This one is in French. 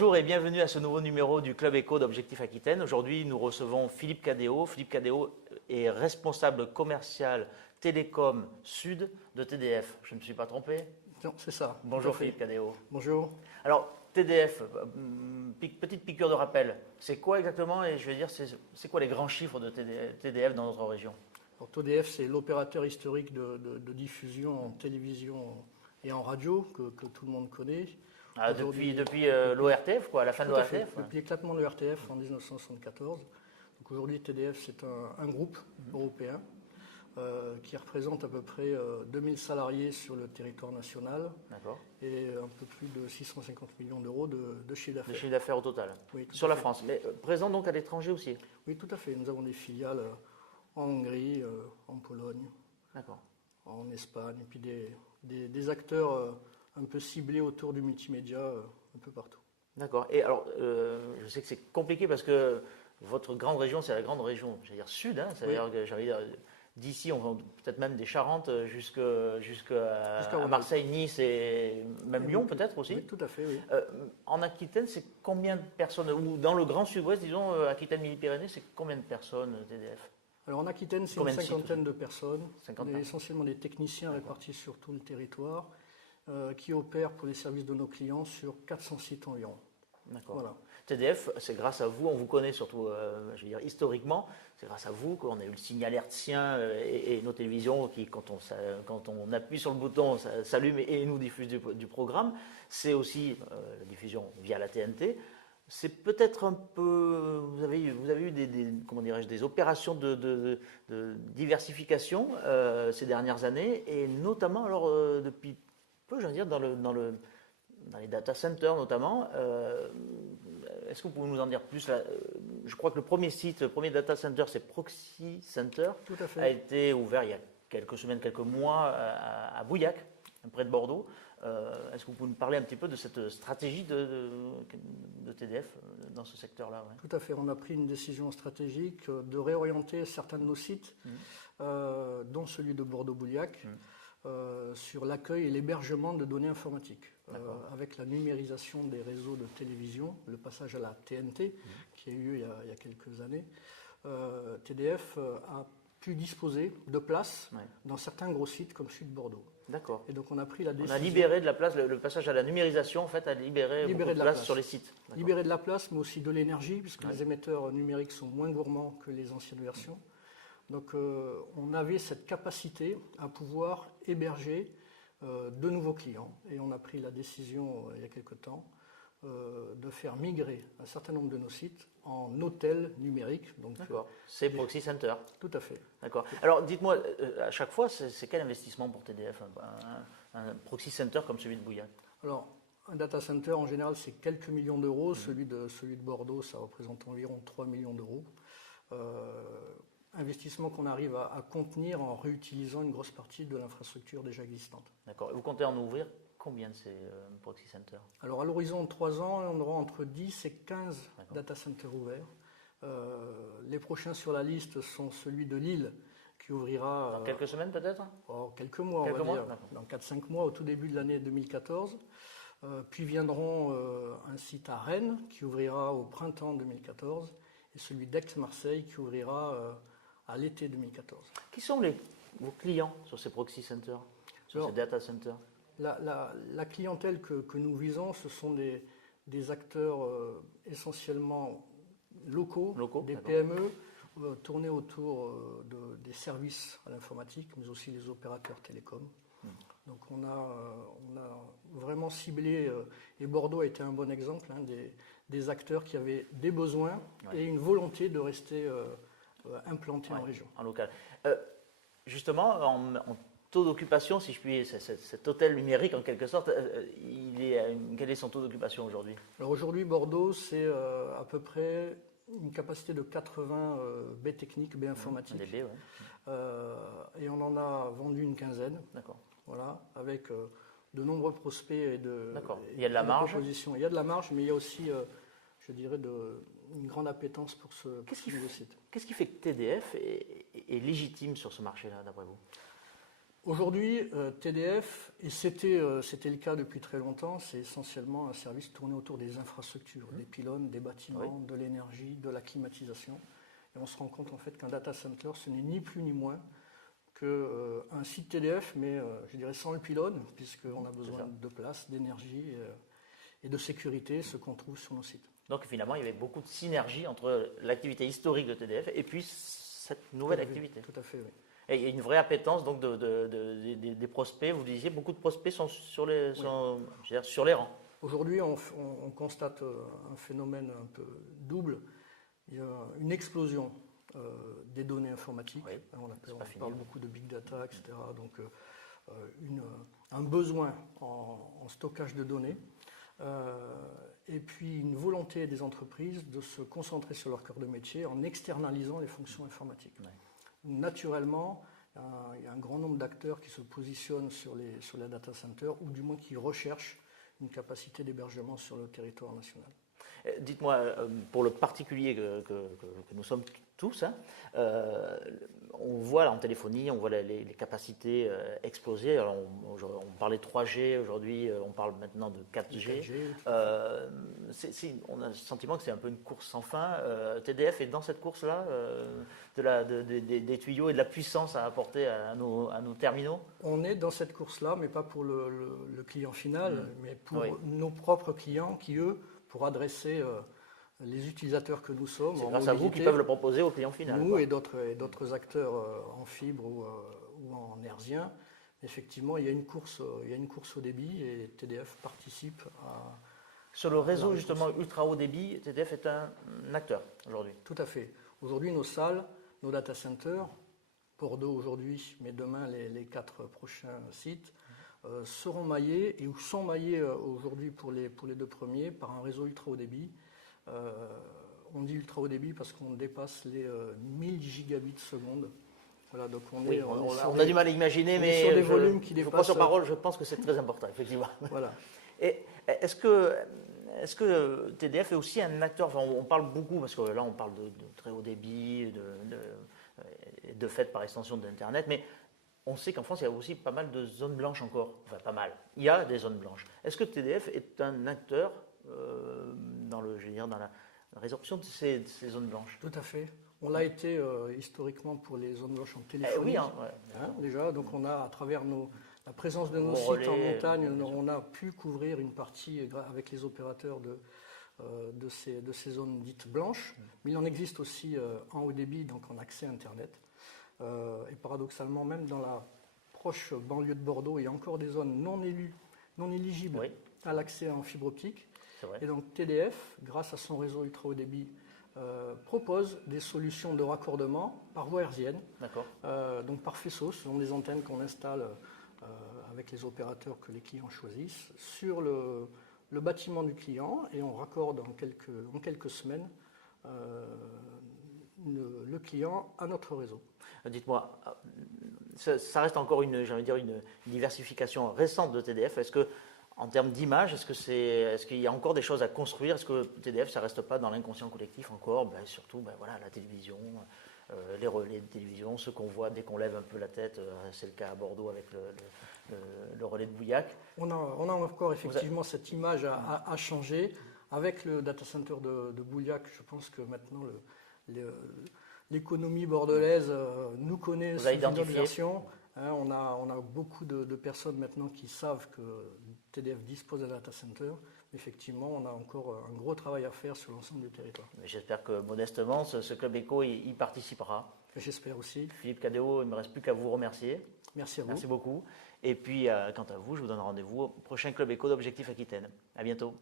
Bonjour et bienvenue à ce nouveau numéro du Club Éco d'Objectif Aquitaine. Aujourd'hui, nous recevons Philippe Cadéot. Philippe Cadéot est responsable commercial télécom sud de TDF. Je ne me suis pas trompé? Non, c'est ça. Bonjour Philippe Cadéot. Bonjour. Alors, TDF, petite piqûre de rappel, c'est quoi exactement et je veux dire, c'est quoi les grands chiffres de TDF dans notre région? Alors, TDF, c'est l'opérateur historique de diffusion en télévision et en radio que tout le monde connaît. Ah, depuis l'ORTF, quoi, à la fin de l'ORTF? Depuis l'éclatement de l'ORTF en 1974. Donc aujourd'hui, TDF, c'est un groupe européen qui représente à peu près 2000 salariés sur le territoire national. D'accord. Et un peu plus de 650 millions d'euros de chiffre d'affaires. De chiffre d'affaires au total, oui, sur la France. Mais présent donc à l'étranger aussi? Oui, tout à fait. Nous avons des filiales en Hongrie, en Pologne, en Espagne, et puis des acteurs un peu ciblés autour du multimédia un peu partout. D'accord. Et alors, je sais que c'est compliqué parce que votre grande région, c'est la grande région, j'allais dire sud, hein, c'est-à-dire que j'allais dire d'ici, on va peut-être même des Charentes jusqu'à Marseille, Nice et même Lyon peut-être aussi. Oui, tout à fait, oui. En Aquitaine, c'est combien de personnes, ou dans le grand sud-ouest, disons, Aquitaine-Midi-Pyrénées, c'est combien de personnes TDF? Alors en Aquitaine, c'est une cinquantaine de personnes, essentiellement des techniciens répartis sur tout le territoire, qui opèrent pour les services de nos clients sur 400 sites environ. D'accord. Voilà. TDF, c'est grâce à vous, on vous connaît surtout, je veux dire, historiquement, c'est grâce à vous qu'on a eu le signal hertzien et nos télévisions qui, quand on appuie sur le bouton, ça s'allume et nous diffuse du programme. C'est aussi la diffusion via la TNT. C'est peut-être un peu, vous avez eu des opérations de diversification ces dernières années, et notamment alors depuis peu, je veux dire, dans les data centers notamment. Est-ce que vous pouvez nous en dire plus là? Je crois que le premier data center, c'est Proxy Center, tout à fait, a été ouvert il y a quelques semaines, quelques mois à Bouillac, près de Bordeaux. Est-ce que vous pouvez nous parler un petit peu de cette stratégie de TDF dans ce secteur-là? Ouais. Tout à fait. On a pris une décision stratégique de réorienter certains de nos sites, dont celui de Bordeaux-Bouillac, sur l'accueil et l'hébergement de données informatiques. Avec la numérisation des réseaux de télévision, le passage à la TNT, qui a eu lieu il y a quelques années, TDF a pu disposer de places dans certains gros sites comme celui de Bordeaux. D'accord. Et donc on a pris la décision. On a libéré de la place, le passage à la numérisation en fait a libéré beaucoup de place sur les sites. Libéré de la place, mais aussi de l'énergie, puisque les émetteurs numériques sont moins gourmands que les anciennes versions. Donc on avait cette capacité à pouvoir héberger de nouveaux clients. Et on a pris la décision il y a quelque temps de faire migrer un certain nombre de nos sites en hôtels numériques. D'accord. C'est Proxy Center. Tout à fait. D'accord. Alors dites-moi, à chaque fois, c'est quel investissement pour TDF, un Proxy Center comme celui de Bouillac? Alors, un data center, en général, c'est quelques millions d'euros. Celui de Bordeaux, ça représente environ 3 millions d'euros. Investissement qu'on arrive à contenir en réutilisant une grosse partie de l'infrastructure déjà existante. D'accord. Et vous comptez en ouvrir combien de ces Proxy Centers? Alors à l'horizon de 3 ans, on aura entre 10 et 15 data centers ouverts. Les prochains sur la liste sont celui de Lille, qui ouvrira... Dans quelques semaines peut-être? Quelques mois, on va dire. Dans 4-5 mois, au tout début de l'année 2014. Puis viendront un site à Rennes, qui ouvrira au printemps 2014, et celui d'Aix-Marseille, qui ouvrira à l'été 2014. Qui sont vos clients sur ces Proxy Centers, sur ces data centers? La clientèle que nous visons, ce sont des acteurs essentiellement locaux des PME, tournés autour des services à l'informatique, mais aussi des opérateurs télécoms. Donc on a vraiment ciblé, et Bordeaux a été un bon exemple, des acteurs qui avaient des besoins et une volonté de rester implantés en région. En local. Justement, en taux d'occupation, si je puis, cet hôtel numérique en quelque sorte, quel est son taux d'occupation aujourd'hui? Alors aujourd'hui, Bordeaux, c'est à peu près une capacité de 80 baies techniques, baies informatiques. Des baies, ouais. Et on en a vendu une quinzaine. D'accord. Voilà, avec de nombreux prospects et de. D'accord. Il y a de la marge. Il y a de la marge, mais il y a aussi, je dirais, une grande appétence pour ce nouveau site. Qu'est-ce qui fait que TDF est légitime sur ce marché-là, d'après vous? Aujourd'hui, TDF, et c'était le cas depuis très longtemps, c'est essentiellement un service tourné autour des infrastructures, des pylônes, des bâtiments, de l'énergie, de la climatisation. Et on se rend compte en fait qu'un data center, ce n'est ni plus ni moins qu'un site TDF, mais je dirais sans le pylône, puisqu'on a besoin de place, d'énergie et de sécurité, ce qu'on trouve sur nos sites. Donc finalement, il y avait beaucoup de synergie entre l'activité historique de TDF et puis cette nouvelle activité. Tout à fait, oui. Et il y a une vraie appétence donc des prospects. Vous disiez, beaucoup de prospects sont sur les rangs. Aujourd'hui, on constate un phénomène un peu double. Il y a une explosion des données informatiques. Oui, on parle beaucoup de big data, etc. Donc un besoin en stockage de données. Et puis une volonté des entreprises de se concentrer sur leur cœur de métier en externalisant les fonctions informatiques. Ouais. Naturellement, il y a un grand nombre d'acteurs qui se positionnent sur les data centers ou du moins qui recherchent une capacité d'hébergement sur le territoire national. Dites-moi, pour le particulier que nous sommes tous, hein, on voit là, en téléphonie, on voit les capacités exploser. Alors, on parlait de 3G, aujourd'hui on parle maintenant de 4G. On a le sentiment que c'est un peu une course sans fin. TDF est dans cette course-là, des tuyaux et de la puissance à apporter à nos terminaux. On est dans cette course-là, mais pas pour le client final, mais pour nos propres clients qui, eux, pour adresser les utilisateurs que nous sommes. C'est grâce à vous qui peuvent le proposer au client final. Nous et d'autres acteurs en fibre ou en hertzien. Effectivement, il y a une course au débit et TDF participe à... Sur le réseau justement ultra haut débit, TDF est un acteur aujourd'hui. Tout à fait. Aujourd'hui, nos salles, nos data centers, Bordeaux aujourd'hui, mais demain les 4 prochains sites, seront maillés ou sont maillés aujourd'hui pour les 2 premiers par un réseau ultra haut débit. On dit ultra haut débit parce qu'on dépasse les 1000 gigabits seconde. Voilà, donc on a du mal à imaginer, mais sur des volumes qui dépassent. Je prends sur parole, je pense que c'est très important, effectivement. Voilà. Et est-ce que TDF est aussi un acteur, enfin, on parle beaucoup, parce que là on parle de très haut débit, de fait par extension d'Internet, mais on sait qu'en France, il y a aussi pas mal de zones blanches encore. Enfin, pas mal. Il y a des zones blanches. Est-ce que TDF est un acteur dans la résorption de ces zones blanches? Tout à fait. On l'a été historiquement pour les zones blanches en téléphonie. Déjà, donc on a, à travers la présence de nos sites en montagne, on a pu couvrir une partie avec les opérateurs de ces zones dites blanches. Mais il en existe aussi en haut débit, donc en accès Internet. Et paradoxalement, même dans la proche banlieue de Bordeaux, il y a encore des zones non éligibles à l'accès en fibre optique. Et donc TDF, grâce à son réseau ultra haut débit, propose des solutions de raccordement par voie hertzienne, donc par faisceau. Ce sont des antennes qu'on installe avec les opérateurs que les clients choisissent sur le bâtiment du client et on raccorde en quelques semaines le client à notre réseau. Dites-moi, ça reste encore une diversification récente de TDF. Est-ce que, en termes d'image, est-ce qu'il y a encore des choses à construire? Est-ce que TDF, ça ne reste pas dans l'inconscient collectif encore? Surtout, la télévision, les relais de télévision, ce qu'on voit dès qu'on lève un peu la tête, c'est le cas à Bordeaux avec le relais de Bouillac. On a encore effectivement cette image à changer. Avec le data center de Bouillac, je pense que maintenant l'économie bordelaise nous connaît sous une autre version. On a beaucoup de personnes maintenant qui savent que TDF dispose d'un data center. Effectivement, on a encore un gros travail à faire sur l'ensemble du territoire. J'espère que modestement, ce Club Éco y participera. J'espère aussi. Philippe Cadéot, il ne me reste plus qu'à vous remercier. Merci à vous. Merci beaucoup. Et puis, quant à vous, je vous donne rendez-vous au prochain Club Éco d'Objectif Aquitaine. À bientôt.